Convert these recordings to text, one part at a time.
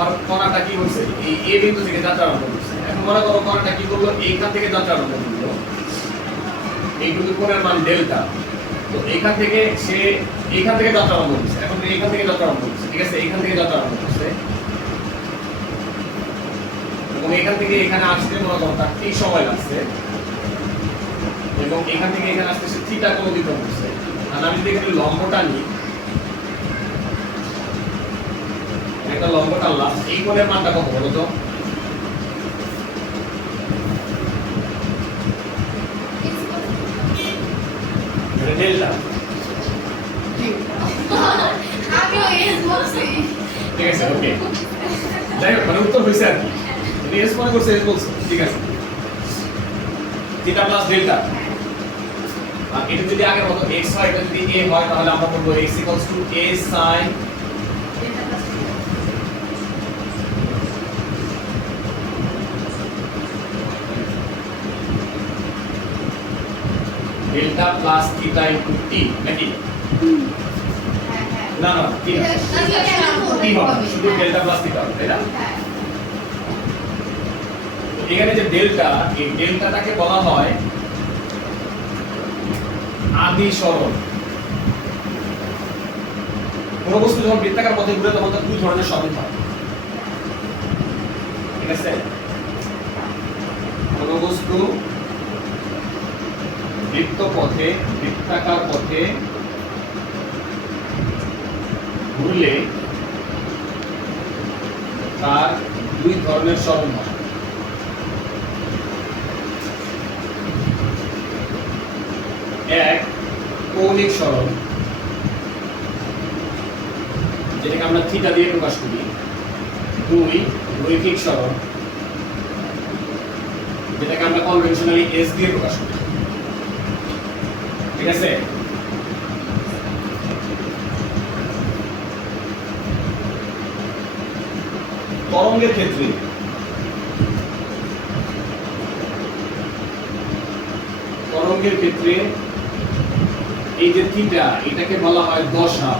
আমার কণাটা কি হচ্ছে এই এ বিন্দু থেকে যাত্রা আরম্ভ করছে। এখন মনে করো কণাটা কি করলো এইখান থেকে যাত্রা আরম্ভ করলো, এইটুকু কোণের মান ডেল্টা। তো এইখান থেকে সে এইখান থেকে যাত্রা আরম্ভ করছে, এখন এইখান থেকে যাত্রা আরম্ভ করছে, ঠিক আছে, এইখান থেকে যাত্রা আরম্ভ করছে এবং এখান থেকে এখানে আসতে মনে করো তার ঠিক সময় লাগছে এবং এখান থেকে এখানে আসতে সে থিটা কোণ অতিক্রম করছে। আর আমি যদি এখানে লম্বটা নিই, একটা লম্ব টানলাম, এই কোণের মানটা কত বলো তো? ডেল্টা। ঠিক আছে, ওকে, যাই হোক, মানে উত্তর হয়েছে আর কি। তুমি এস মনে করছো, এস বলছো, ঠিক আছে। থিটা প্লাস ডেল্টা, আর এটা যদি আগের মতো এক্স হয়, এটা যদি এ হয়, তাহলে আমরা বলবো x equals to A sign delta plus theta into টি, নাকি? না না, টি না, টি হবে, শুধু ডেল্টা প্লাস থিটা হবে, তাই না? এখানে যে ডেল্টা, এই ডেল্টাটাকে বলা হয় আদি সরণ। কোন বস্তু যখন বৃত্তাকার পথে ঘুরে তখন তার দুই ধরনের সরণ হয়, ঠিক আছে? কোন বস্তু বৃত্তাকার পথে ঘুরলে তার দুই ধরনের সরণ হয়। এক, কৌণিক সরণ, যেটাকে আমরা থিটা দিয়ে প্রকাশ করি। দুই, রৈখিক সরণ, যেটাকে আমরা কনভেনশনালি এস দিয়ে প্রকাশ করি, ঠিক আছে? তরঙ্গের ক্ষেত্রে এই যে থিটা, এটাকে বলা হয় দশা,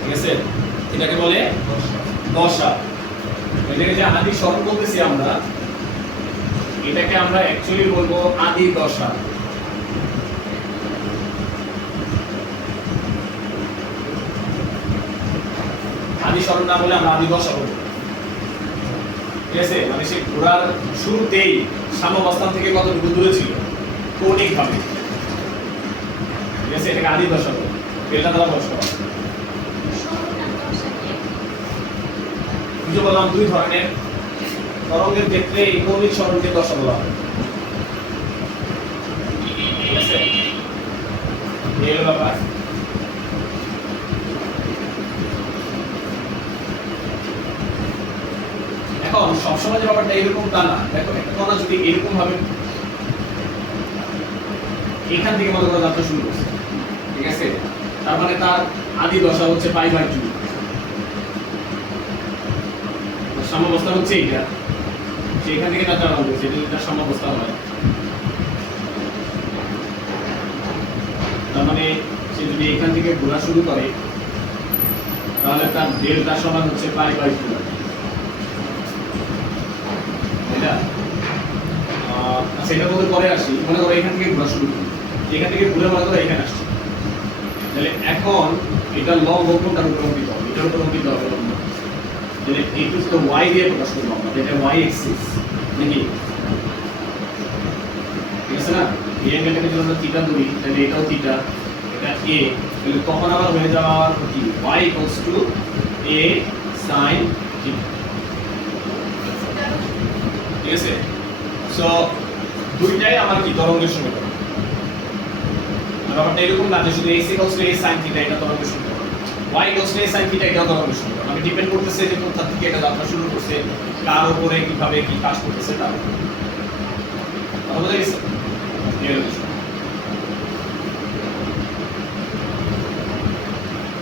ঠিক আছে? এটাকে বলে দশা। এটাকে যে আদি সরণ বলতেছি আমরা, এটাকে আমরা অ্যাকচুয়ালি বলবো আদি দশা। আদি সরণ না বলে আমরা আদি দশা বলবো, ঠিক আছে? মানে সে ঘোরার শুরুতেই সাম্যাবস্থান থেকে কতটুকু দূরে ছিল কৌণিক ভাবে, ঠিক আছে? এটাকে আদি দশা বলবো, ডেল্টা দ্বারা প্রকাশ করা। বুঝতে বললাম দুই ধরনের তরঙ্গের ক্ষেত্রে এই কৌণিক সরণকে দশা বলা হয়, ঠিক আছে? এই হলো ব্যাপার। এখন সবসময় যে ব্যাপারটা এরকম তা না। দেখো, একটা কণা যদি এরকম ভাবে এখান থেকে মনে করো যাত্রা শুরু করছে, ঠিক আছে, তার মানে তার আদি দশা হচ্ছে π/2, সাম্যাবস্থা হচ্ছে এইটা, সেখান থেকে যাত্রা আরম্ভ করছে, এটা যদি সাম্যাবস্থা হয়, তার মানে সে যদি এখান থেকে ঘোরা শুরু করে তাহলে তার ডেল্টা সমান হচ্ছে π/2, এটা আচ্ছা। এটার মধ্যে পরে আসি, মনে করো এখান থেকে ঘোরা শুরু করি, এখান থেকে ঘুরে মনে করো এখানে আসছি, তাহলে এখন এটা লম্ব কোনটার উপর অঙ্কিত হবে? এটার উপর অঙ্কিত হবে লম্ব, তাহলে এইটু তো y দিয়ে প্রকাশ করবো আমরা, এটা y এক্সিস, নাকি? ঠিক আছে না? এই অ্যাঙ্গেলটাকে যদি আমরা থিটা ধরি, তাহলে এটাও থিটা, এটা a, তাহলে তখন আবার হয়ে যাওয়ার কি y = a sin থিটা, ঠিক আছে? সো দুইটাই আমার কি তরঙ্গের সমীকরণ। ব্যাপারটা এরকম না যে শুধু x = a sin থিটা এটা তরঙ্গের সমীকরণ, y = a sin থিটা এটা তরঙ্গের সমীকরণ। আমি ডিপেন্ড করতেছে যে কোথা থেকে এটা যাত্রা শুরু করছে, কার উপরে কিভাবে কি কাজ করতেছে তার উপর। কথা বুঝা গেছে?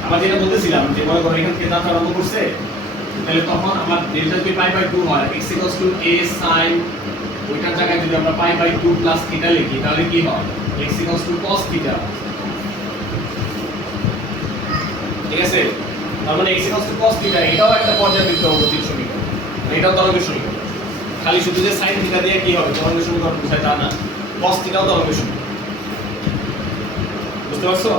আমরা যেটা বলতেছিলাম যে মনে করো এখান থেকে যাত্রা আরম্ভ করছে, তাহলে তখন আমার ডেল্টা যদি π/2 হয়, x = a sin, ওইটার জায়গায় যদি আমরা π/2 প্লাস থিটা লিখি তাহলে কি হয়? x = cos থিটা, ঠিক আছে? তার মানে x equals to cos theta এটাও একটা পর্যায়বৃত্ত অবধির সমীকরণ, এটাও তরঙ্গের সমীকরণ। খালি শুধু যে sin থিটা দিয়ে কি হবে তরঙ্গের সমীকরণ বোঝায় তা না, cos থিটাও তরঙ্গের সমীকরণ। বুঝতে পারছো?